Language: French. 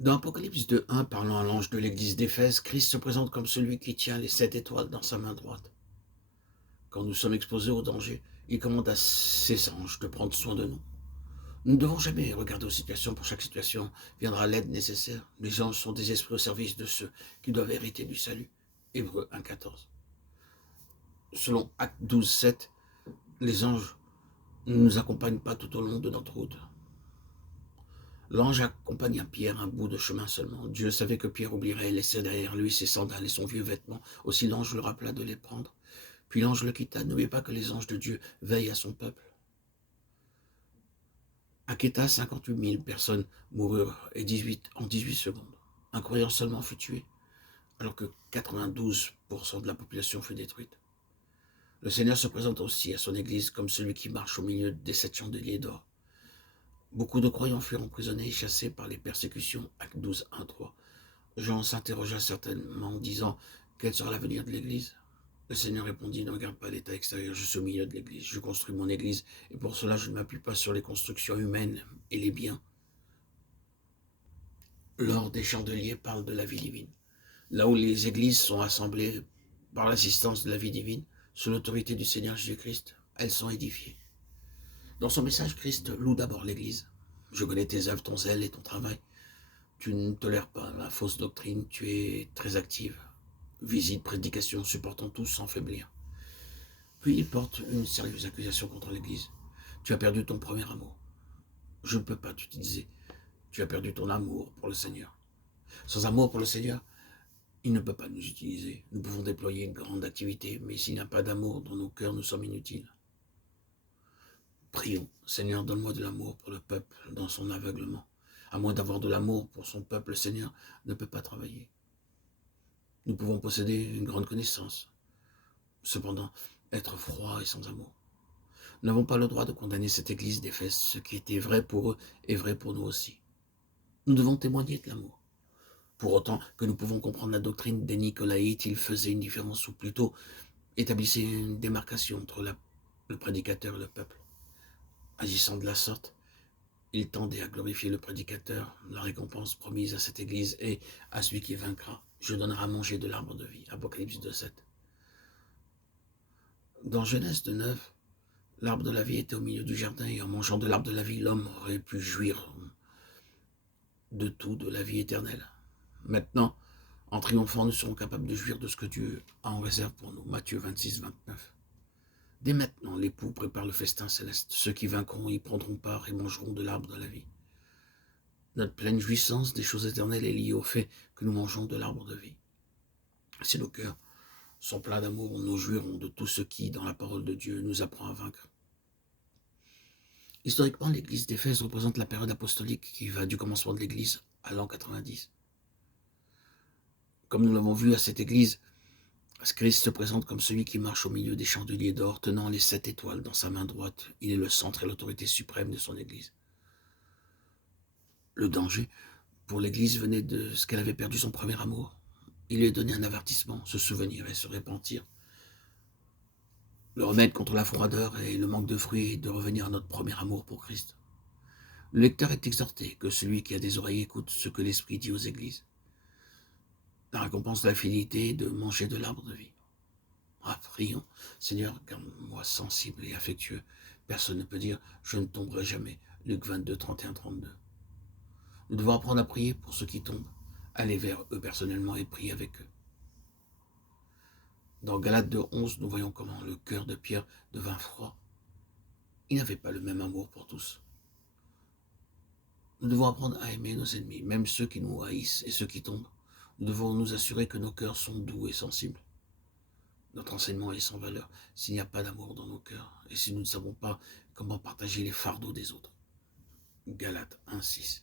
Dans Apocalypse 2.1, parlant à l'ange de l'église d'Éphèse, Christ se présente comme celui qui tient les 7 étoiles dans sa main droite. Quand nous sommes exposés au danger, il commande à ses anges de prendre soin de nous. Nous ne devons jamais regarder aux situations. Pour chaque situation viendra l'aide nécessaire. Les anges sont des esprits au service de ceux qui doivent hériter du salut. Hébreux 1.14. Selon Acte 12.7, les anges ne nous accompagnent pas tout au long de notre route. L'ange accompagna Pierre un bout de chemin seulement. Dieu savait que Pierre oublierait et laissait derrière lui ses sandales et son vieux vêtement. Aussi l'ange le rappela de les prendre. Puis l'ange le quitta. N'oubliez pas que les anges de Dieu veillent à son peuple. À Quetta, 58 000 personnes moururent en 18 secondes. Un croyant seulement fut tué, alors que 92% de la population fut détruite. Le Seigneur se présente aussi à son Église comme celui qui marche au milieu des 7 chandeliers d'or. Beaucoup de croyants furent emprisonnés et chassés par les persécutions. Acte 12, 1, 3. Jean s'interrogea certainement, disant « Quel sera l'avenir de l'Église ?» Le Seigneur répondit « Ne regarde pas l'état extérieur, je suis au milieu de l'Église. Je construis mon Église et pour cela je ne m'appuie pas sur les constructions humaines et les biens. » L'or des chandeliers parle de la vie divine. Là où les églises sont assemblées par l'assistance de la vie divine, sous l'autorité du Seigneur Jésus-Christ, elles sont édifiées. Dans son message, Christ loue d'abord l'Église. « Je connais tes œuvres, ton zèle et ton travail. Tu ne tolères pas la fausse doctrine, tu es très active. Visite, prédication, supportant tout sans faiblir. » Puis il porte une sérieuse accusation contre l'Église. « Tu as perdu ton premier amour. Je ne peux pas t'utiliser. Tu as perdu ton amour pour le Seigneur. Sans amour pour le Seigneur, il ne peut pas nous utiliser. Nous pouvons déployer une grande activité, mais s'il n'y a pas d'amour dans nos cœurs, nous sommes inutiles. Prions. Seigneur, donne-moi de l'amour pour le peuple dans son aveuglement. À moins d'avoir de l'amour pour son peuple, le Seigneur ne peut pas travailler. Nous pouvons posséder une grande connaissance, cependant être froid et sans amour. Nous n'avons pas le droit de condamner cette église d'Éphèse. Ce qui était vrai pour eux est vrai pour nous aussi. Nous devons témoigner de l'amour. Pour autant que nous pouvons comprendre la doctrine des Nicolaïtes, ils faisaient une différence, ou plutôt établissaient une démarcation entre le prédicateur et le peuple. Agissant de la sorte, ils tendaient à glorifier le prédicateur. La récompense promise à cette église est à celui qui vaincra. Je donnerai à manger de l'arbre de vie. Apocalypse 2.7. Dans Genèse 2.9, l'arbre de la vie était au milieu du jardin, et en mangeant de l'arbre de la vie, l'homme aurait pu jouir de tout, de la vie éternelle. Maintenant, en triomphant, nous serons capables de jouir de ce que Dieu a en réserve pour nous. Matthieu 26, 29. Dès maintenant, l'époux prépare le festin céleste. Ceux qui vaincront y prendront part et mangeront de l'arbre de la vie. Notre pleine jouissance des choses éternelles est liée au fait que nous mangeons de l'arbre de vie. Si nos cœurs sont pleins d'amour, nous jouirons de tout ce qui, dans la parole de Dieu, nous apprend à vaincre. Historiquement, l'église d'Éphèse représente la période apostolique qui va du commencement de l'église à l'an 90. Comme nous l'avons vu à cette église, Christ se présente comme celui qui marche au milieu des chandeliers d'or, tenant les 7 étoiles dans sa main droite. Il est le centre et l'autorité suprême de son église. Le danger pour l'église venait de ce qu'elle avait perdu son premier amour. Il lui a donné un avertissement, se souvenir et se repentir. Le remède contre la froideur et le manque de fruits est de revenir à notre premier amour pour Christ. Le lecteur est exhorté que celui qui a des oreilles écoute ce que l'Esprit dit aux églises. La récompense de la fidélité est de manger de l'arbre de vie. Prions. Seigneur, garde-moi sensible et affectueux. Personne ne peut dire « je ne tomberai jamais ». Luc 22, 31, 32. Nous devons apprendre à prier pour ceux qui tombent, aller vers eux personnellement et prier avec eux. Dans Galates 2.11, nous voyons comment le cœur de Pierre devint froid. Il n'avait pas le même amour pour tous. Nous devons apprendre à aimer nos ennemis, même ceux qui nous haïssent et ceux qui tombent. Nous devons nous assurer que nos cœurs sont doux et sensibles. Notre enseignement est sans valeur s'il n'y a pas d'amour dans nos cœurs et si nous ne savons pas comment partager les fardeaux des autres. Galates 1.6.